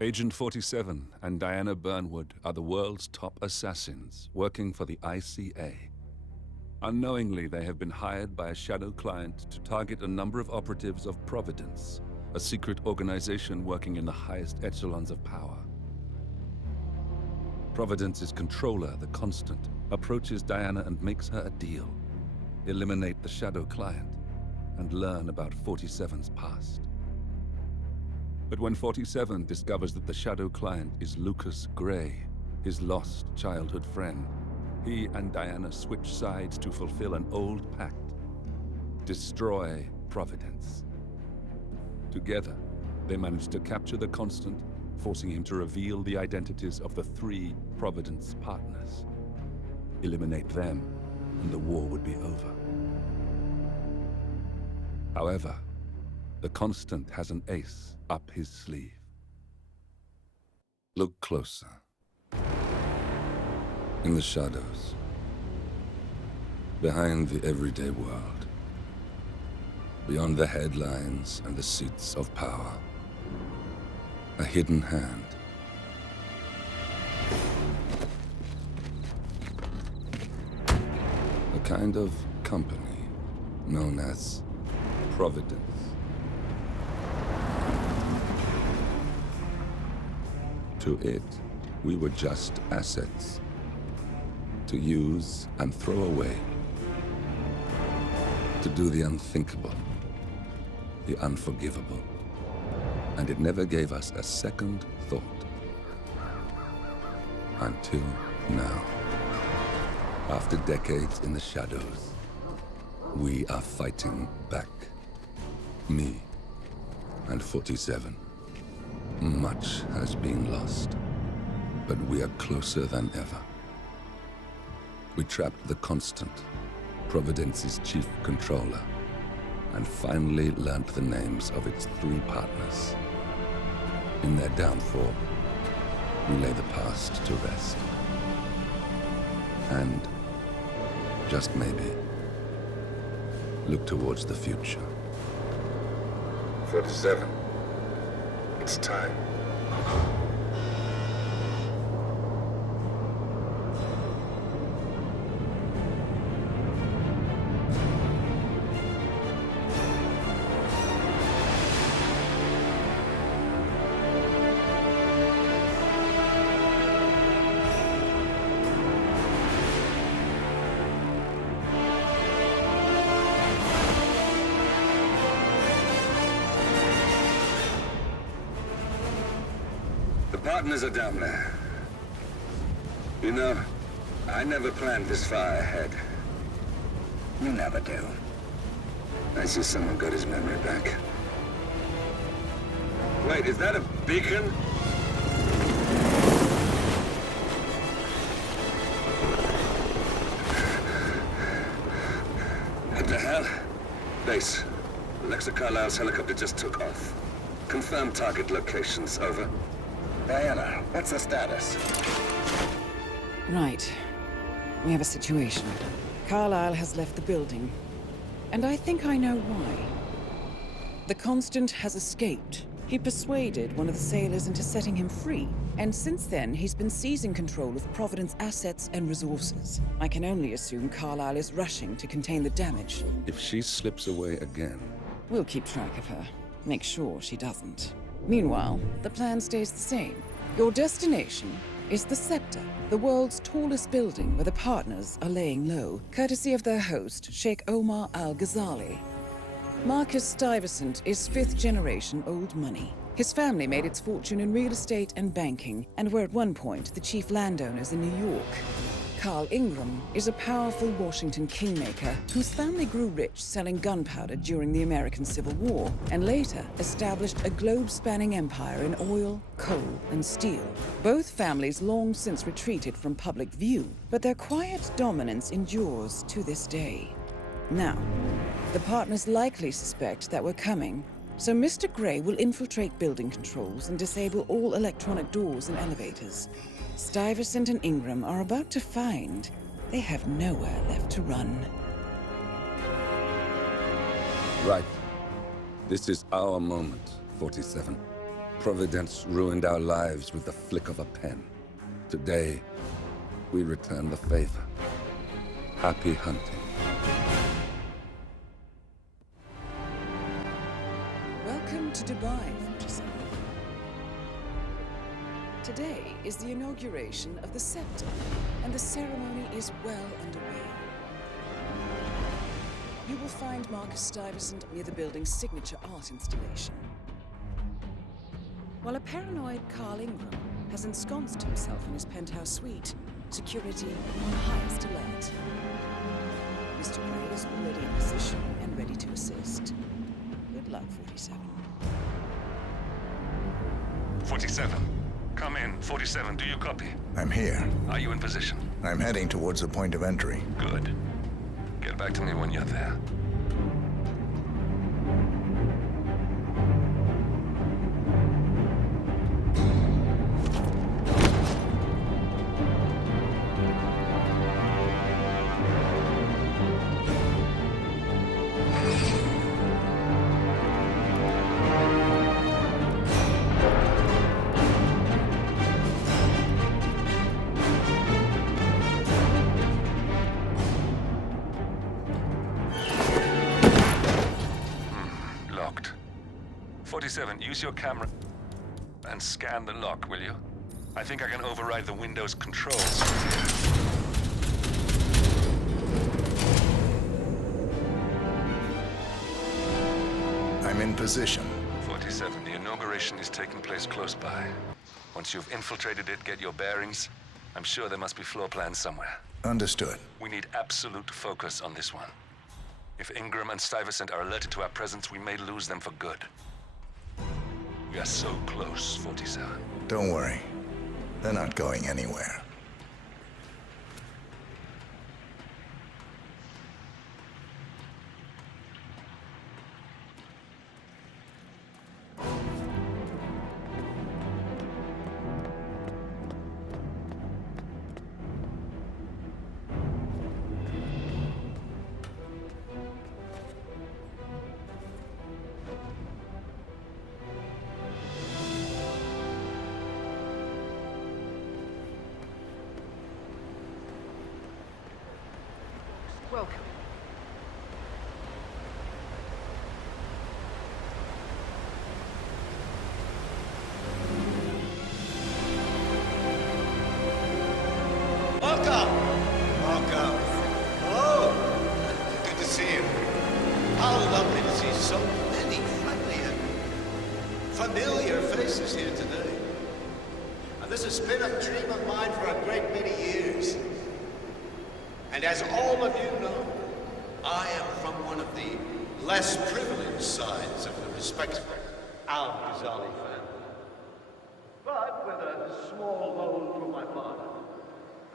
Agent 47 and Diana Burnwood are the world's top assassins working for the ICA. Unknowingly, they have been hired by a shadow client to target a number of operatives of Providence, a secret organization working in the highest echelons of power. Providence's controller, the Constant, approaches Diana and makes her a deal. Eliminate the shadow client and learn about 47's past. But when 47 discovers that the shadow client is Lucas Gray, his lost childhood friend, he and Diana switch sides to fulfill an old pact: destroy Providence. Together, they manage to capture the Constant, forcing him to reveal the identities of the 3 Providence partners. Eliminate them, and the war would be over. However, the Constant has an ace up his sleeve. Look closer. In the shadows, behind the everyday world, beyond the headlines and the seats of power, a hidden hand. A kind of company known as Providence. To it, we were just assets, to use and throw away, to do the unthinkable, the unforgivable. And it never gave us a second thought. Until now. After decades in the shadows, we are fighting back. Me and 47. Much has been lost, but we are closer than ever. We trapped the Constant, Providence's chief controller, and finally learnt the names of its 3 partners. In their downfall, we lay the past to rest. And, just maybe, look towards the future. 47. It's time. Partners are down there. You know, I never planned this far ahead. You never do. I see someone got his memory back. Wait, is that a beacon? What the hell? Base. Alexa Carlisle's helicopter just took off. Confirm target locations, over. Diana, what's the status? Right. We have a situation. Carlisle has left the building. And I think I know why. The Constant has escaped. He persuaded one of the sailors into setting him free. And since then, he's been seizing control of Providence assets and resources. I can only assume Carlisle is rushing to contain the damage. If she slips away again... We'll keep track of her. Make sure she doesn't. Meanwhile, the plan stays the same. Your destination is the Scepter, the world's tallest building where the partners are laying low, courtesy of their host, Sheikh Omar Al-Ghazali. Marcus Stuyvesant is 5th-generation old money. His family made its fortune in real estate and banking, and were at one point the chief landowners in New York. Carl Ingram is a powerful Washington kingmaker whose family grew rich selling gunpowder during the American Civil War, and later established a globe-spanning empire in oil, coal, and steel. Both families long since retreated from public view, but their quiet dominance endures to this day. Now, the partners likely suspect that we're coming, so Mr. Gray will infiltrate building controls and disable all electronic doors and elevators. Stuyvesant and Ingram are about to find they have nowhere left to run. Right. This is our moment, 47. Providence ruined our lives with the flick of a pen. Today, we return the favor. Happy hunting. Welcome to Dubai, 47. Today is the inauguration of the scepter, and the ceremony is well underway. You will find Marcus Stuyvesant near the building's signature art installation. While a paranoid Carl Ingram has ensconced himself in his penthouse suite, security on highest alert. Mr. Gray is already in position and ready to assist. Good luck, 47. 47. Come in. 47, do you copy? I'm here. Are you in position? I'm heading towards the point of entry. Good. Get back to me when you're there. Locked. 47, use your camera and scan the lock, will you? I think I can override the Windows controls. I'm in position. 47, the inauguration is taking place close by. Once you've infiltrated it, get your bearings. I'm sure there must be floor plans somewhere. Understood. We need absolute focus on this one. If Ingram and Stuyvesant are alerted to our presence, we may lose them for good. We are so close, 47. Don't worry. They're not going anywhere. Welcome. Welcome! Welcome. Hello! Good to see you. How lovely to see so many friendly and familiar faces here today. Now, this has been a dream of mine for a great many years. And as all of you know, I am from one of the less privileged sides of the respectable Al-Ghazali family. But with a small loan from my father,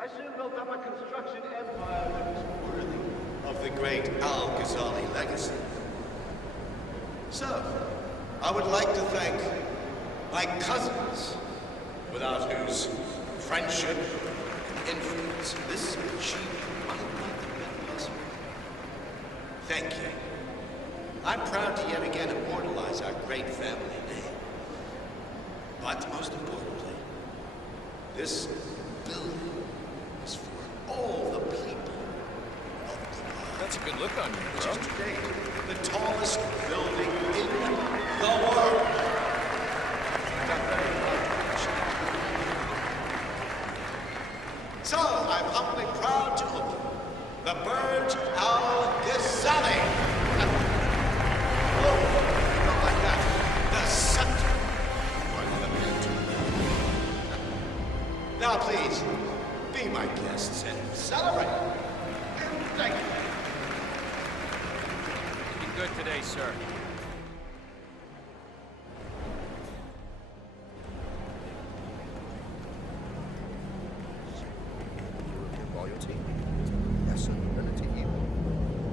I soon built up a construction empire that was worthy of the great Al-Ghazali legacy. So, I would like to thank my cousins, without whose friendship and influence this achievement might not have been possible. Thank you. I'm proud to yet again immortalize our great family name. But most importantly, this building is for all the people of Dubai. That's a good look on you, Which bro. is today the tallest building in the world. So, I'm humbly proud to open the Burj Al Ghazali. Oh, not like that. The scepter. Now, please, be my guests and celebrate. And thank you. Looking good today, sir.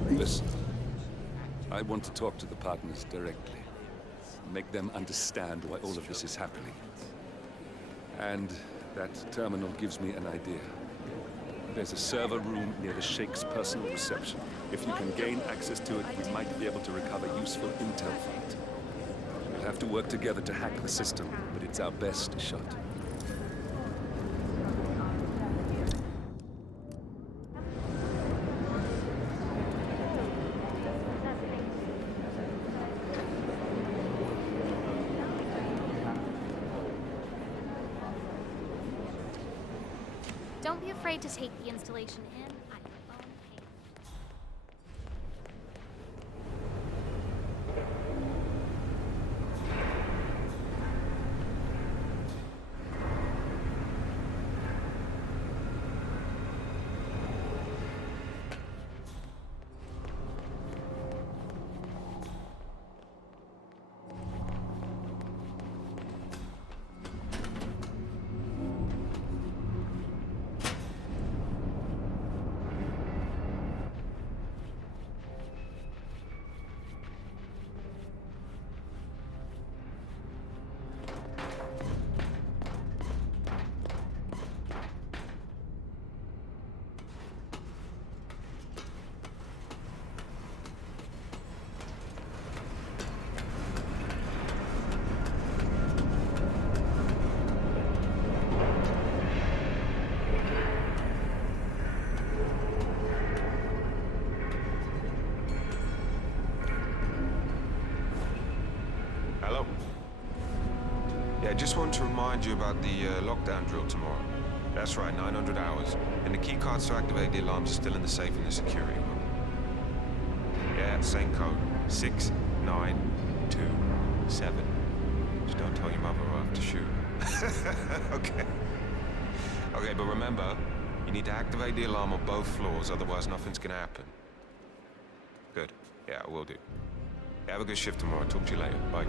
Listen, I want to talk to the partners directly. Make them understand why all of this is happening. And that terminal gives me an idea. There's a server room near the Sheikh's personal reception. If you can gain access to it, we might be able to recover useful intel from it. We'll have to work together to hack the system, but it's our best shot. Don't be afraid to take the installation in at your own pace. Hello? Yeah, just wanted to remind you about the lockdown drill tomorrow. That's right, 900 hours. And the keycards to activate the alarms are still in the safe in the security room. Yeah, same code. 6927. Just don't tell your mother or I'll have to shoot her. Okay. Okay, but remember, you need to activate the alarm on both floors, otherwise nothing's gonna happen. Good. Yeah, I will do. Have a good shift tomorrow. Talk to you later. Bye.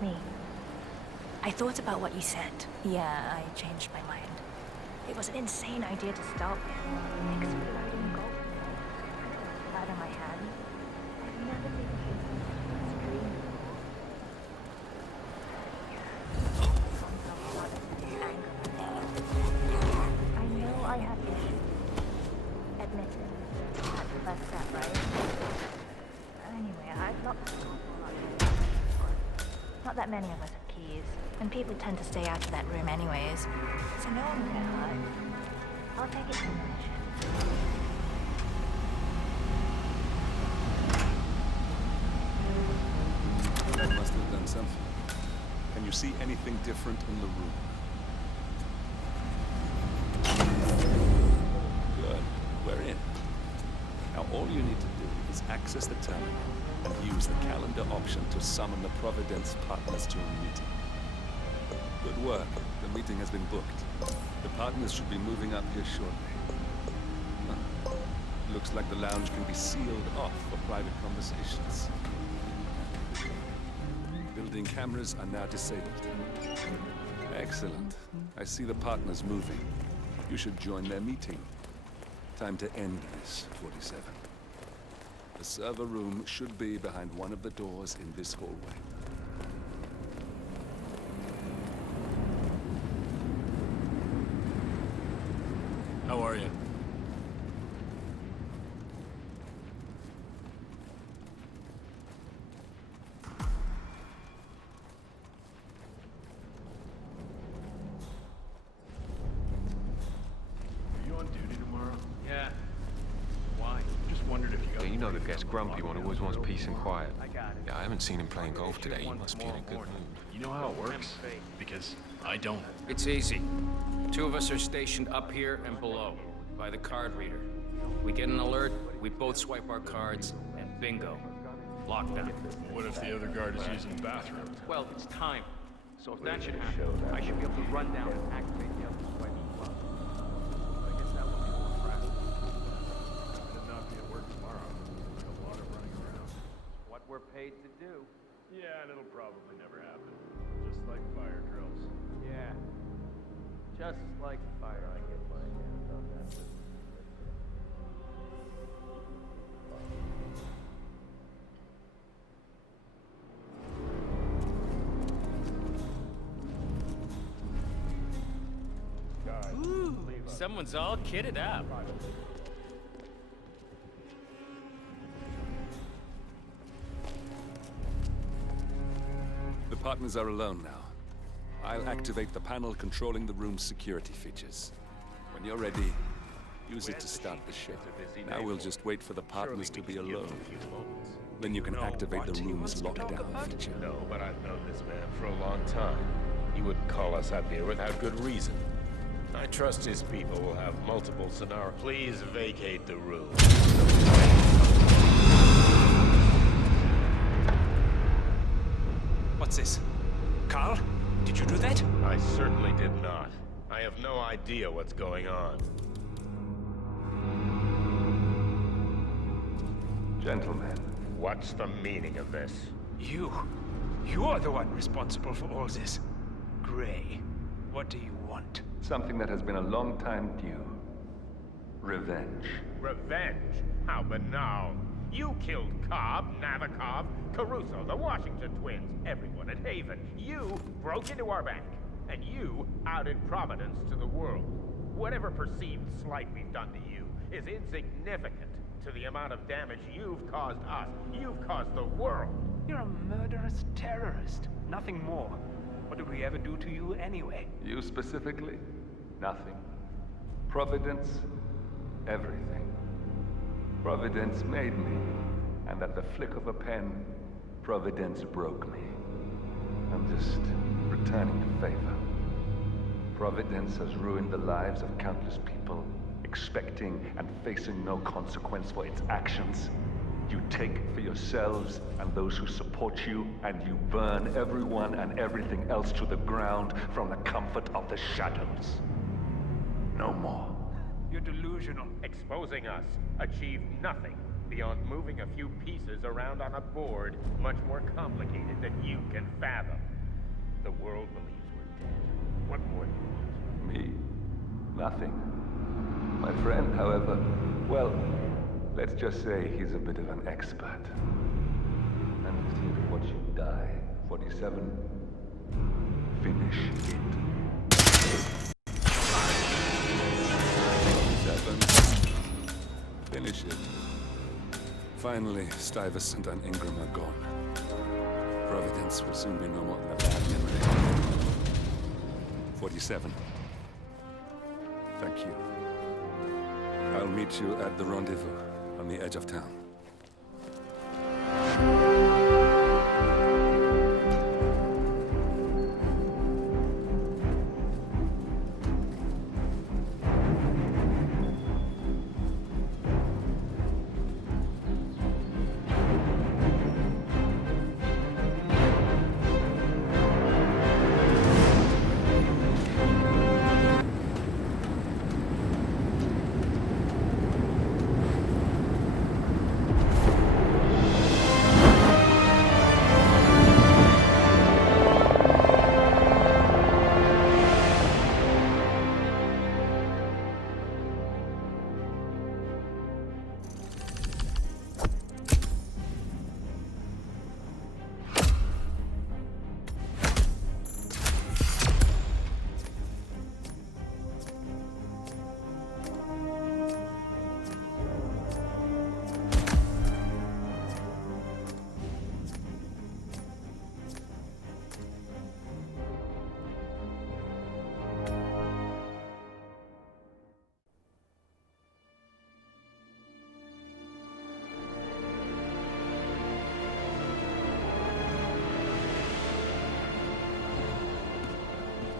Me. I thought about what you said. Yeah, I changed my mind. It was an insane idea to stop exploding gold. Out of my hand. I've never been extreme. I know I have issues. Admit it. That's that, right? Anyway, I've not. Not that many of us have keys, and people tend to stay out of that room anyways, so no one will get hurt. I'll take it to the That must have done something. Can you see anything different in the room? Good. We're in. Now all you need to do is access the terminal and use the calendar option to summon the Providence partners to a meeting. Good work. The meeting has been booked. The partners should be moving up here shortly. Looks like the lounge can be sealed off for private conversations. Building cameras are now disabled. Excellent. I see the partners moving. You should join their meeting. Time to end this, 47. The server room should be behind one of the doors in this hallway. How are you? Yeah. Why? Just wondered if you got... Yeah, you know the guy's grumpy one who always wants peace and quiet. Yeah, I haven't seen him playing golf today. He must be in a good mood. You know how it works? Because I don't. It's easy. Two of us are stationed up here and below, by the card reader. We get an alert, we both swipe our cards, and bingo. Lockdown. What if the other guard is using the bathroom? Well, it's time. So if that should happen, I should be able to run down and activate the other swipe as well. I guess that would be more practical. I'd not be at work tomorrow. Like a lot of running around. What we're paid to do. Yeah, and it'll probably never happen. Just like fire drills. Yeah. Just like fire. I get my hands on that. Ooh, someone's all kitted up. The partners are alone now. I'll activate the panel controlling the room's security features. When you're ready, use it to start the show. Now we'll just wait for the partners to be alone. Then you can activate the room's lockdown feature. No, but I've known this man for a long time. He wouldn't call us up here without good reason. I trust his people will have multiple scenarios. Please vacate the room. What's this? Carl? Did you do that? I certainly did not. I have no idea what's going on. Gentlemen. What's the meaning of this? You are the one responsible for all this. Gray, what do you want? Something that has been a long time due. Revenge. Revenge? How banal. You killed Cobb, Navikov, Caruso, the Washington twins, everyone at Haven. You broke into our bank, and you outed Providence to the world. Whatever perceived slight we've done to you is insignificant to the amount of damage you've caused us. You've caused the world. You're a murderous terrorist. Nothing more. What did we ever do to you anyway? You specifically? Nothing. Providence? Everything. Providence made me, and at the flick of a pen, Providence broke me. I'm just returning the favor. Providence has ruined the lives of countless people, expecting and facing no consequence for its actions. You take for yourselves and those who support you, and you burn everyone and everything else to the ground from the comfort of the shadows. No more. You're delusional. Exposing us achieved nothing beyond moving a few pieces around on a board much more complicated than you can fathom. The world believes we're dead. What more do you want? Me? Nothing. My friend, however, well, let's just say he's a bit of an expert. And he's here to watch you die. 47. Finish it. 47. Finish it. Finally, Stuyvesant and Ingram are gone. Providence will soon be no more than a bad memory. 47. Thank you. I'll meet you at the rendezvous on the edge of town.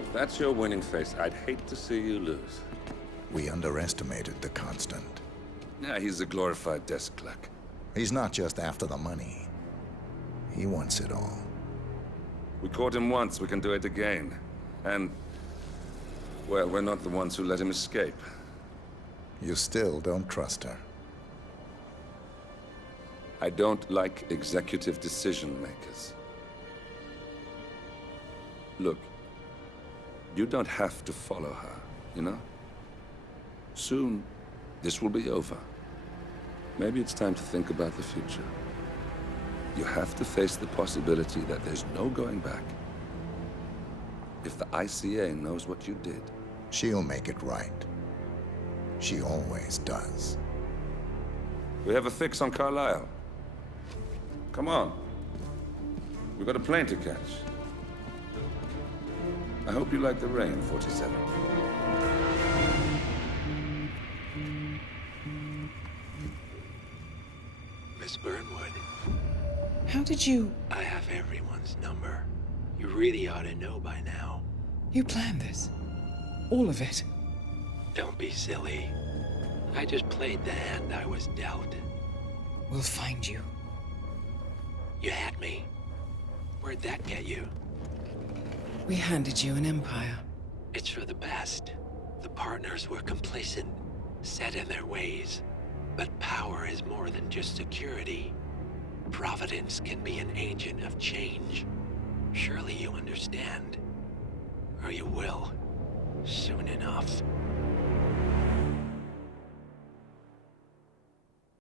If that's your winning face, I'd hate to see you lose. We underestimated the Constant. Yeah, he's a glorified desk clerk. He's not just after the money. He wants it all. We caught him once, we can do it again. And, well, we're not the ones who let him escape. You still don't trust her. I don't like executive decision makers. Look, you don't have to follow her, you know? Soon, this will be over. Maybe it's time to think about the future. You have to face the possibility that there's no going back. If the ICA knows what you did... She'll make it right. She always does. We have a fix on Carlisle. Come on. We've got a plane to catch. I hope you like the rain, 47. Miss Burnwood. How did you... I have everyone's number. You really ought to know by now. You planned this? All of it? Don't be silly. I just played the hand I was dealt. We'll find you. You had me. Where'd that get you? We handed you an empire. It's for the best. The partners were complacent, set in their ways. But power is more than just security. Providence can be an agent of change. Surely you understand. Or you will. Soon enough.